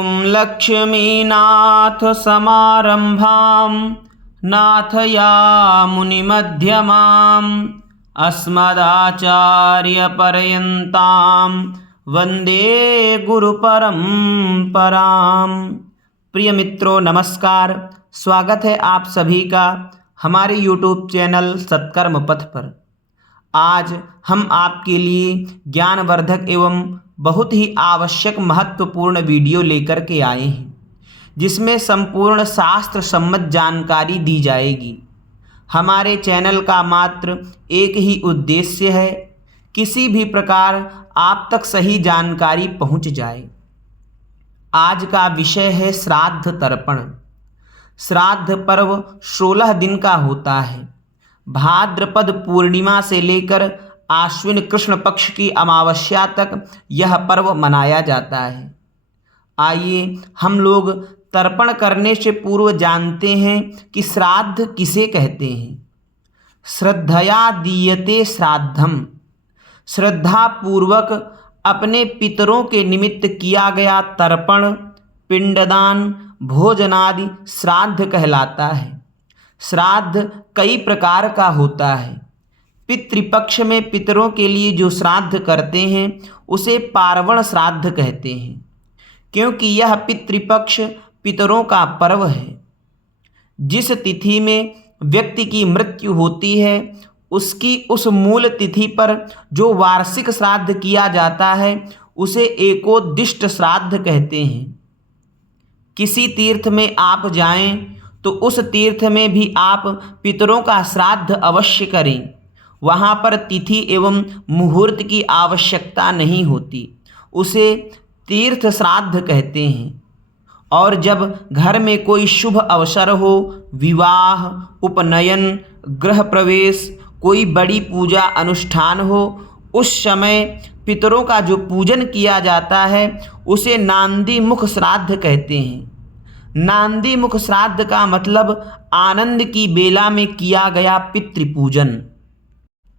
ॐ लक्ष्मीनाथ समारंभां नाथयामुनिमध्यमाम् अस्मदाचार्यपर्यन्तां वन्दे गुरुपरम्पराम्। प्रिय मित्रों नमस्कार, स्वागत है आप सभी का हमारे YouTube चैनल सत्कर्म पथ पर। आज हम आपके लिए ज्ञानवर्धक एवं बहुत ही आवश्यक महत्वपूर्ण वीडियो लेकर के आए हैं, जिसमें संपूर्ण शास्त्र सम्मत जानकारी दी जाएगी। हमारे चैनल का मात्र एक ही उद्देश्य है, किसी भी प्रकार आप तक सही जानकारी पहुंच जाए। आज का विषय है श्राद्ध तर्पण। श्राद्ध पर्व 16 दिन का होता है। भाद्रपद पूर्णिमा से लेकर आश्विन कृष्ण पक्ष की अमावस्या तक यह पर्व मनाया जाता है। आइए हम लोग तर्पण करने से पूर्व जानते हैं कि श्राद्ध किसे कहते हैं। श्रद्धया दीयते श्राद्धम, श्रद्धा पूर्वक अपने पितरों के निमित्त किया गया तर्पण, पिंडदान, भोजनादि श्राद्ध कहलाता है। श्राद्ध कई प्रकार का होता है। पितृपक्ष में पितरों के लिए जो श्राद्ध करते हैं उसे पार्वण श्राद्ध कहते हैं, क्योंकि यह पितृपक्ष पितरों का पर्व है। जिस तिथि में व्यक्ति की मृत्यु होती है उसकी उस मूल तिथि पर जो वार्षिक श्राद्ध किया जाता है उसे एकोद्दिष्ट श्राद्ध कहते हैं। किसी तीर्थ में आप जाएं तो उस तीर्थ में भी आप पितरों का श्राद्ध अवश्य करें। वहाँ पर तिथि एवं मुहूर्त की आवश्यकता नहीं होती, उसे तीर्थ श्राद्ध कहते हैं। और जब घर में कोई शुभ अवसर हो, विवाह, उपनयन, गृह प्रवेश, कोई बड़ी पूजा अनुष्ठान हो, उस समय पितरों का जो पूजन किया जाता है उसे नांदी मुख श्राद्ध कहते हैं। नांदी मुख श्राद्ध का मतलब आनंद की बेला में किया गया पितृपूजन।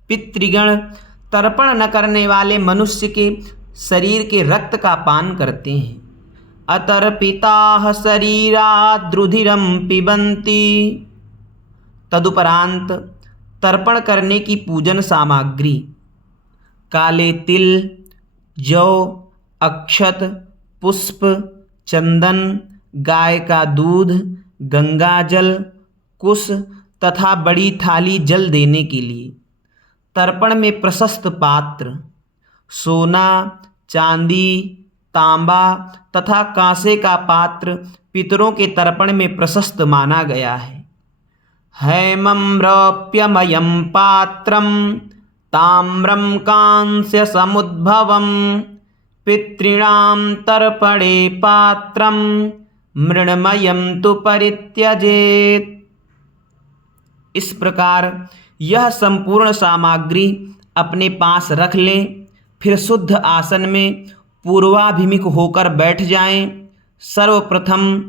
पितृगण तर्पण न करने वाले मनुष्य के शरीर के रक्त का पान करते हैं। अतर्पिताः शरीराद्रुधिरं पिबन्ति। तदुपरांत तर्पण करने की पूजन सामग्री: काले तिल, जौ, अक्षत, पुष्प, चंदन, गाय का दूध, गंगाजल, कुश तथा बड़ी थाली जल देने के लिए। तर्पण में प्रशस्त पात्र: सोना, चांदी, तांबा तथा कांसे का पात्र पितरों के तर्पण में प्रशस्त माना गया है। हैमम्रप्यमयं पात्रं ताम्रं कांस्य समुद्भवं पितॄणां तर्पणे पात्रं मृण्मयं तु परित्यजेत्। इस प्रकार यह संपूर्ण सामग्री अपने पास रख लें, फिर शुद्ध आसन में पूर्वाभिमुख होकर बैठ जाएं। सर्वप्रथम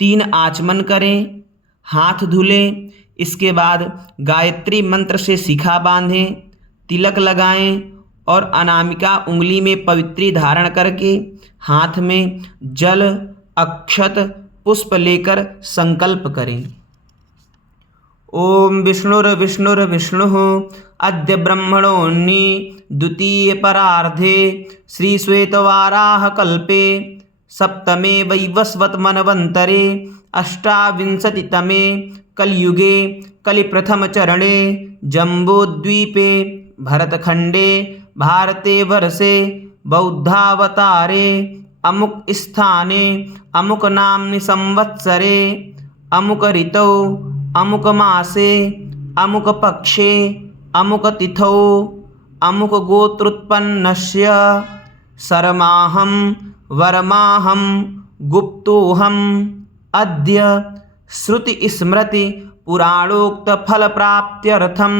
3 आचमन करें, हाथ धुलें, इसके बाद गायत्री मंत्र से शिखा बांधें, तिलक लगाएं और अनामिका उंगली में पवित्री धारण करके हाथ में जल, अक्षत, पुष्प लेकर संकल्प करें। ओम विष्णुर्विष्णुर्विष्णुः अद्य ब्रह्मणोऽन्ये द्वितीये परार्धे श्री श्वेतवाराह कल्पे सप्तमे वैवस्वत मनवन्तरे अष्टाविंशतितमे कलियुगे कलिप्रथम चरणे जम्बूद्वीपे भरतखंडे भारते वर्षे बौद्धावतारे अमुक स्थाने अमुक नाम्नि संवत्सरे अमुक ऋतौ अमुक मासे अमुक पक्षे अमुक तिथौ अमुक गोत्रोत्पन्नस्य शर्माहं वर्माहं गुप्तोऽहम् अद्य श्रुति स्मृति पुराणोक्त फल प्राप्त्यर्थं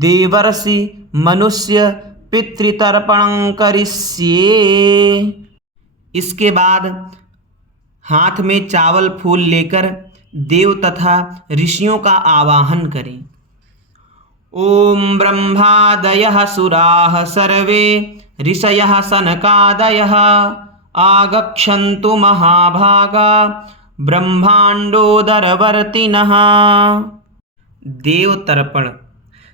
देवर्षि मनुष्य पितृतर्पणं करिष्ये। इसके बाद हाथ में चावल फूल लेकर देव तथा ऋषियों का आवाहन करें। ओम ब्रह्मादयः सुराः सर्वे ऋषयः सनकादयः आगच्छन्तु महाभागा ब्रह्मांडोदरवर्तिनः। देवतर्पण।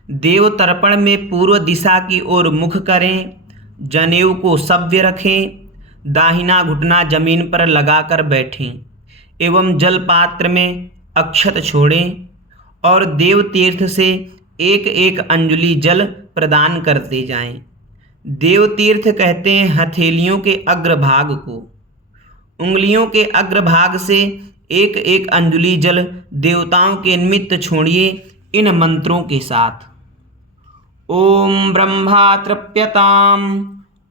देवतर्पण में पूर्व दिशा की ओर मुख करें, जनेऊ को सव्य रखें, दाहिना घुटना जमीन पर लगाकर बैठें एवं जल पात्र में अक्षत छोड़ें और देव तीर्थ से एक एक अंजलि जल प्रदान करते जाएं। देव तीर्थ कहते हैं हथेलियों के अग्रभाग को। उंगलियों के अग्रभाग से एक एक अंजलि जल देवताओं के निमित्त छोड़िए इन मंत्रों के साथ। ओम ब्रह्मा तृप्यताम,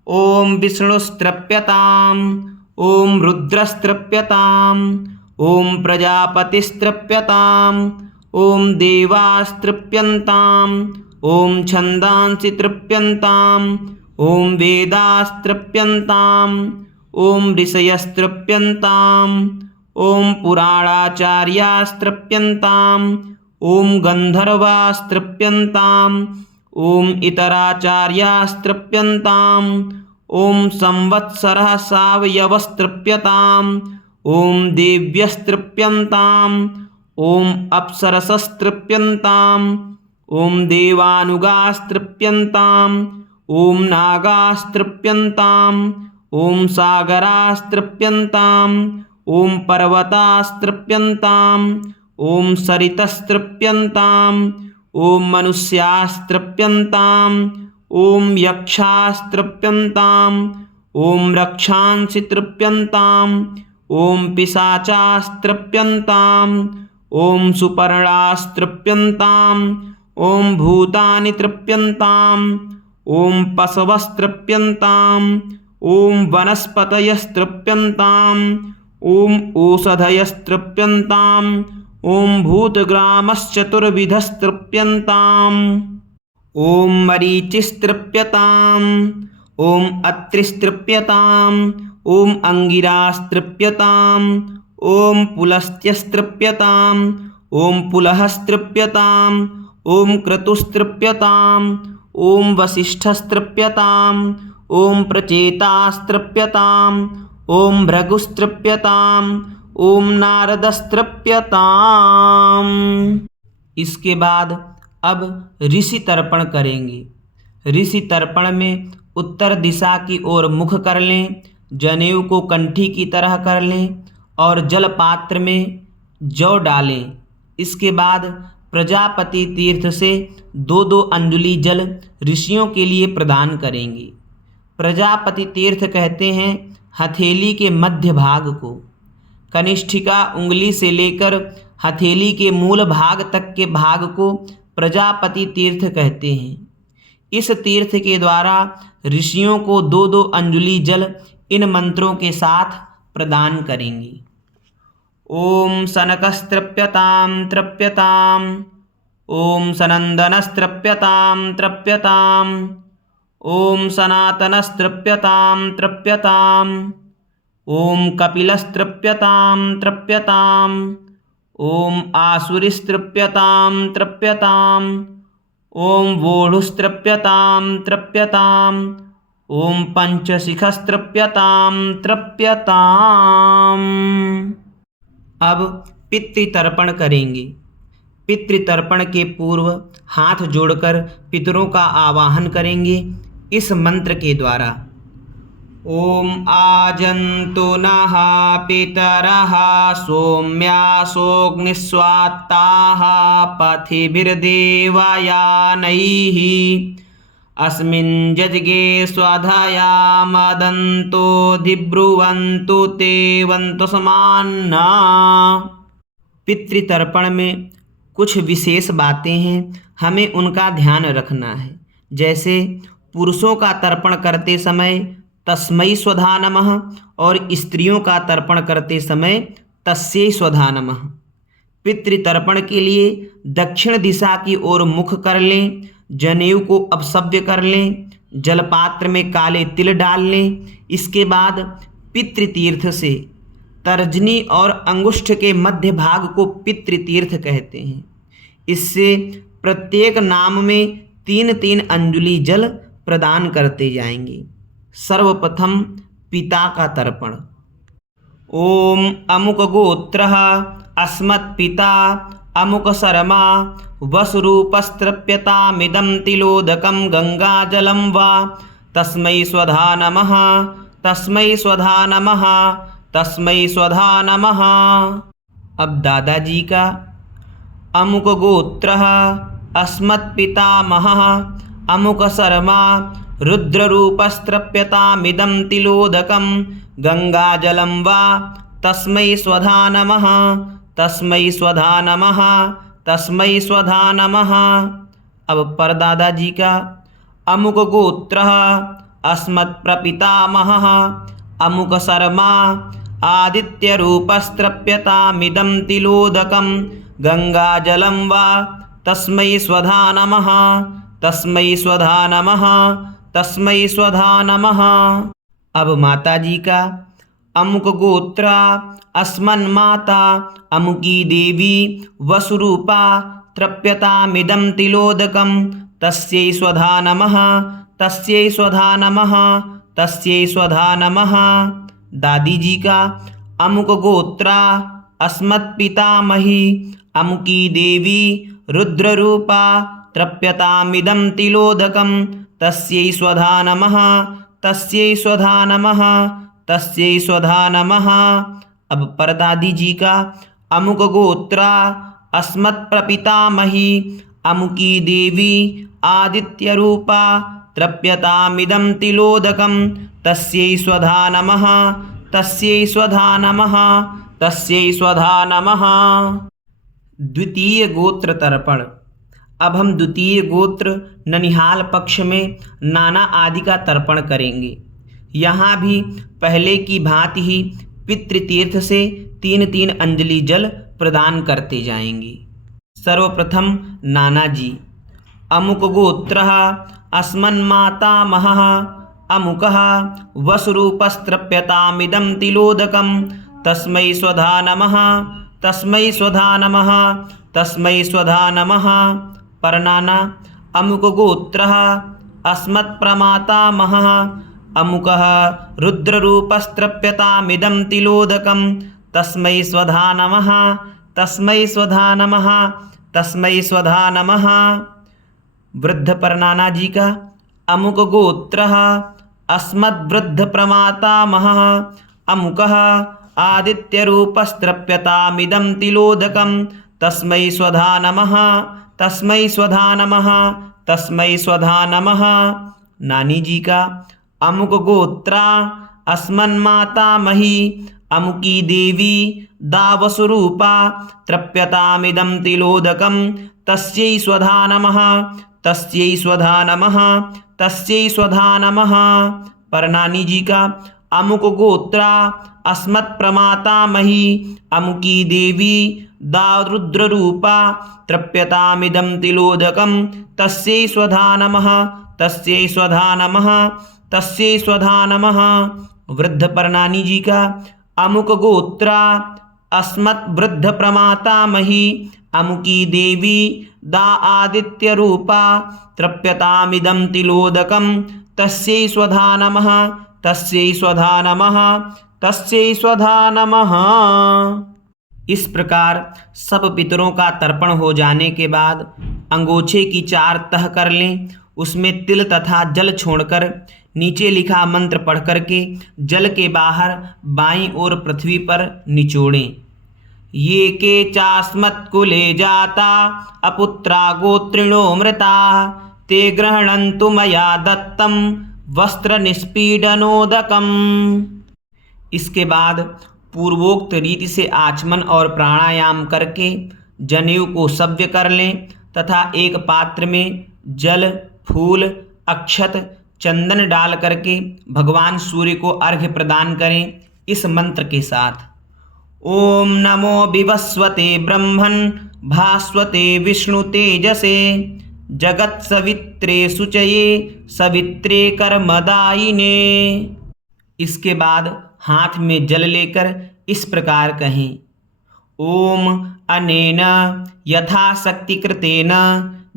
ओम विष्णुस्तृप्यताम, ओम रुद्रस्तृप्यताम, ओम प्रजापतिस्तृप्यताम, ओम देवास्तृप्यन्ताम, ओम छन्दांसि तृप्यन्ताम, ओम वेदास्तृप्यन्ताम, ओम ऋषयस्तृप्यन्ताम, ओम पुराणाचार्यास्तृप्यन्ताम, ओम गंधर्वास्तृप्यन्ताम, ओम इतराचार्यास्तृप्यन्ताम, ओम संवत्सरः सावयवस्तृप्यताम, ओम देव्यस्तृप्यन्ताम, ओम अप्सरसस्तृप्यन्ताम, ओम देवानुगास्तृप्यन्ताम, ओम नागास्तृप्यन्ताम, ओम सागरास्तृप्यन्ताम, ओम पर्वतास्तृप्यन्ताम, ओम सरितस्तृप्यन्ताम, ओम मनुष्यास्तृप्यन्ताम, ओम यक्षास्तृप्यन्ताम, ओम रक्षांसि तृप्यन्ताम, ओम पिशाचास्तृप्यन्ताम, ओम सुपर्णास्तृप्यन्ताम, ओम भूतानि तृप्यन्ताम, ओम पशवस्तृप्यन्ताम, ओम वनस्पतयस्तृप्यन्ताम, ओम ओषधयस्तृप्यन्ताम, ओम भूतग्रामश्चतुर्विधस्तृप्यन्ताम, ओम मरीचिस्तृप्यताम, ओम अत्रिस्तृप्यताम, ओम अंगिरास्तृप्यताम, ओम पुलस्त्यस्तृप्यताम, ओम पुलहस्तृप्यताम, ओम क्रतुस्तृप्यताम, ओम वसिष्ठस्तृप्यताम, ओम प्रचेतास्तृप्यताम, ओम भृगुस्तृप्यताम, ओम नारदस्तृप्यताम। इसके बाद अब ऋषि तर्पण करेंगे। ऋषि तर्पण में उत्तर दिशा की ओर मुख कर लें, जनेऊ को कंठी की तरह कर लें और जल पात्र में जौ डालें। इसके बाद प्रजापति तीर्थ से 2-2 अंजलि जल ऋषियों के लिए प्रदान करेंगे। प्रजापति तीर्थ कहते हैं हथेली के मध्य भाग को। कनिष्ठिका उंगली से लेकर हथेली के मूल भाग तक के भाग को प्रजापति तीर्थ कहते हैं। इस तीर्थ के द्वारा ऋषियों को 2-2 अंजलि जल इन मंत्रों के साथ प्रदान करेंगे। ओम सनकस्तृप्यताम तृप्यताम, ओम सनंदनस्तृप्यताम तृप्यताम, ओम सनातनस्तृप्यताम तृप्यताम, ओम कपिलस्तृप्यताम तृप्यताम, ओम आसुरिस्तृप्यताम तृप्यताम, ओम वोढुस्तृप्यताम तृप्यताम, ओम पंचशिखस्तृप्यताम तृप्यताम। अब पितृतर्पण करेंगे। पितृतर्पण के पूर्व हाथ जोड़कर पितरों का आवाहन करेंगे इस मंत्र के द्वारा। ओम आजन्तु नः पितरः सौम्यासोऽग्निस्वात्ताः पथिभिर्देवयानैः अस्मिन् यज्ञे स्वधाया मदन्तो धिब्रुवन्तु ते वन्तु समान्ना। पितृतर्पण में कुछ विशेष बातें हैं, हमें उनका ध्यान रखना है। जैसे पुरुषों का तर्पण करते समय तस्मै स्वधा नमः और स्त्रियों का तर्पण करते समय तस्यै स्वधा नमः। पितृतर्पण के लिए दक्षिण दिशा की ओर मुख कर लें, जनेऊ को अपसव्य कर लें, जलपात्र में काले तिल डाल लें। इसके बाद पितृतीर्थ से तर्जनी और अंगुष्ठ के मध्य भाग को पितृतीर्थ कहते हैं। इससे प्रत्येक नाम में 3-3 अंजलि जल प्रदान करते जाएंगे। सर्वप्रथम पिता का तर्पण। ओम अमुक गोत्रः अस्मत्पिता अमुक शर्मा वसुरूपस्तृप्यतामिदं तिलोदकं गंगाजलं वा तस्मै स्वधा नमः तस्मै स्वधा नमः तस्मै स्वधा नमः। अब दादाजी का अमुक गोत्रः अस्मत्पितामहः अमुक शर्मा रुद्ररूपस्तृप्यतामिदं तिलोदकं गंगाजलं वा तस्मै स्वधा नमः तस्मै स्वधा नमः तस्मै स्वधा नमः। अब परदादा जी का अमुक गोत्रः अस्मत्प्रपितामहः अमुक शर्मा आदित्यरूपस्तृप्यतामिदं तिलोदकं गंगाजलं वा तस्मै स्वधा नमः तस्मै स्वधा नमः तस्मै स्वधा नमः। अब माता जी का अमुक गोत्र अस्मन्माता अमुकी देवी वसुरूपा तृप्यतामिदं तिलोदकं तस्यै स्वधा नमः तस्यै स्वधा नमः तस्यै स्वधा नमः। दादी जी का अमुक गोत्रा अस्मत्पितामही अमुकी देवी रुद्ररूपा तृप्यतामिदं तिलोदकं तस्यै स्वधा नमः तस्यै स्वधा नमः तस्यै स्वधा नमः। अब परदादी जी का अमुक गोत्रा अस्मत्प्रपितामही अमुकी देवी आदित्यरूपा तृप्यतामिदं तिलोदकं तस्यै स्वधा नमः तस्यै स्वधा नमः तस्यै स्वधा नमः। द्वितीय गोत्र तर्पण। अब हम द्वितीय गोत्र ननिहाल पक्ष में नाना आदि का तर्पण करेंगे। यहाँ भी पहले की भांति ही पितृतीर्थ से 3-3 अंजलि जल प्रदान करते जाएंगे। सर्वप्रथम नाना जी अमुक गोत्रः अस्मन्मातामहः अमुकः वसुरूपस्तृप्यतामिदं तिलोदकं तस्मै स्वधा नमः तस्मै स्वधा नमः तस्मै स्वधा नमः। परनाना अमुक गोत्रः अस्मत्प्रमातामहः अमुकः रुद्ररूपस्तृप्यतामिदं तिलोदकं तस्मै स्वधा नमः तस्मै स्वधा नमः तस्मै स्वधा नमः। वृद्ध परनाना जी का अमुक गोत्रः अस्मद्वृद्धप्रमातामहः अमुकः आदित्यरूपस्तृप्यतामिदं तिलोदकं तस्मै स्वधा नमः तस्मै स्वधा नमः तस्मै स्वधा नमः। नानी जी का अमुक गोत्रा अस्मन्मातामही अमुकी देवी दावसुरूपा तृप्यतामिदं तिलोदकं तस्यै स्वधा नमः तस्यै स्वधा नमः तस्यै स्वधा नमः। परनानी जी का अमुक गोत्रा अस्मत्प्रमातामही अमुकी देवी दारुद्ररूपा तृप्यतामिदं तिलोदकं तस्यै स्वधा नमः तस्यै स्वधा नमः तस्यै स्वधा नमः। वृद्ध परनानी जी का अमुक गोत्रा अस्मद्वृद्धप्रमातामही अमुकी देवी दा आदित्यरूपा तृप्यतामिदं तिलोदकं तस्यै स्वधा नमः तस्यै स्वधा नमः तस्यै स्वधा नमः। इस प्रकार सब पितरों का तर्पण हो जाने के बाद अंगोछे की 4 तह कर लें। उसमें तिल तथा जल छोड़कर नीचे लिखा मंत्र पढ़ करके जल के बाहर बाईं ओर पृथ्वी पर निचोड़ें। ये के चास्मत्कुले जाता अपुत्रा गोत्रिणो मृता ते गृह्णन्तु मया दत्तं वस्त्र निष्पीडनोदकम्। इसके बाद पूर्वोक्त रीति से आचमन और प्राणायाम करके जनेऊ को सव्य कर लें तथा एक पात्र में जल फूल अक्षत चंदन डाल करके भगवान सूर्य को अर्घ्य प्रदान करें इस मंत्र के साथ। ओम नमो विवस्वते ब्रह्मन् भास्वते विष्णु तेजसे जगत सवित्रे शुचये सवित्रे कर्मदायिने। इसके बाद हाथ में जल लेकर इस प्रकार कहें। ओम अनेन यथाशक्ति कृतेन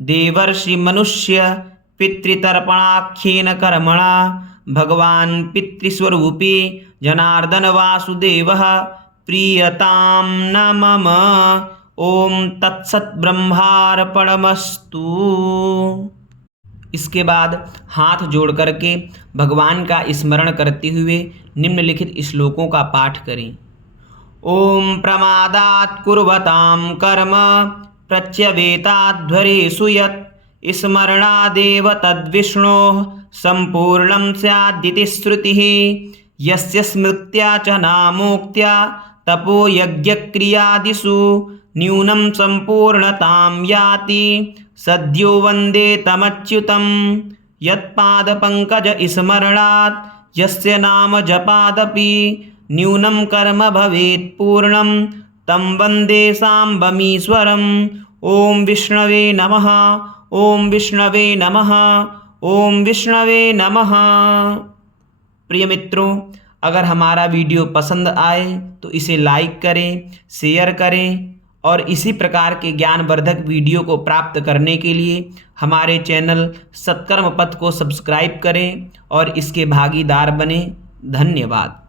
देवर्षि मनुष्य पितृतर्पणाख्येन कर्मणा भगवान् पितृस्वरूपी जनार्दन वासुदेवः प्रीयतां न मम। ओम तत्सत् ब्रह्मार्पणमस्तु। इसके बाद हाथ जोड़ करके भगवान का स्मरण करते हुए निम्नलिखित श्लोकों का पाठ करें। ओम प्रमादात् कुर्वतां कर्म प्रत्यवेताध्वरेषु यत् स्मरणादेव तद्विष्णोः सम्पूर्णं स्यादिति श्रुतिः। यस्य स्मृत्या च नामोक्त्या तपो यज्ञक्रियादिषु न्यूनं सम्पूर्णतां याति सद्यो वन्दे तमच्युतं। यत्पादपङ्कजस्मरणात् यस्य नाम जपादपि न्यूनं कर्म भवेत् पूर्णं तं वन्दे साम्बमीश्वरम्। ओम विष्णवे नमः। ओम विष्णवे नमः। ओम विष्णवे नमः। प्रिय मित्रों, अगर हमारा वीडियो पसंद आए तो इसे लाइक करें, शेयर करें और इसी प्रकार के ज्ञानवर्धक वीडियो को प्राप्त करने के लिए हमारे चैनल सत्कर्म पथ को सब्सक्राइब करें और इसके भागीदार बने। धन्यवाद।